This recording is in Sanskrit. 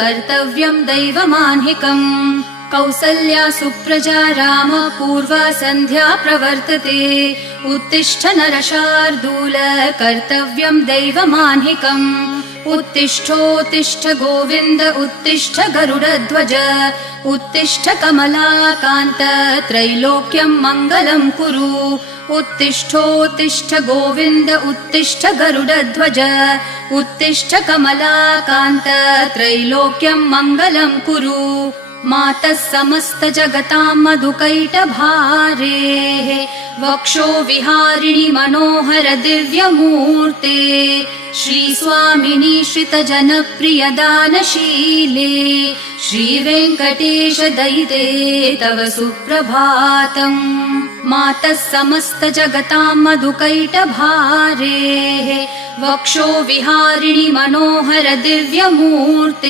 कर्तव्यं दैवमान्हिकम् कौसल्या सुप्रजा राम पूर्वा सन्ध्या प्रवर्तते उत्तिष्ठ नरशार्दूल कर्तव्यं दैवमान्हिकम् उत्तिष्ठोत्तिष्ठ गोविन्द उत्तिष्ठ गरुडध्वज उत्तिष्ठ कमलाकान्त त्रैलोक्यं मङ्गलं कुरु उत्तिष्ठोत्तिष्ठ गोविन्द उत्तिष्ठ गरुडध्वज उत्तिष्ठ कमलाकान्त त्रैलोक्यं मङ्गलं कुरु मातः समस्त जगतां मधुकैटभारेः वक्षो विहारिणि मनोहर दिव्यमूर्ते श्रीस्वामिनि श्रितजनप्रिय दानशीले श्रीवेङ्कटेश दयिते तव सुप्रभातम् मातः समस्त जगतां मधुकैटभारेः वक्षो विहारिणि मनोहर दिव्यमूर्ते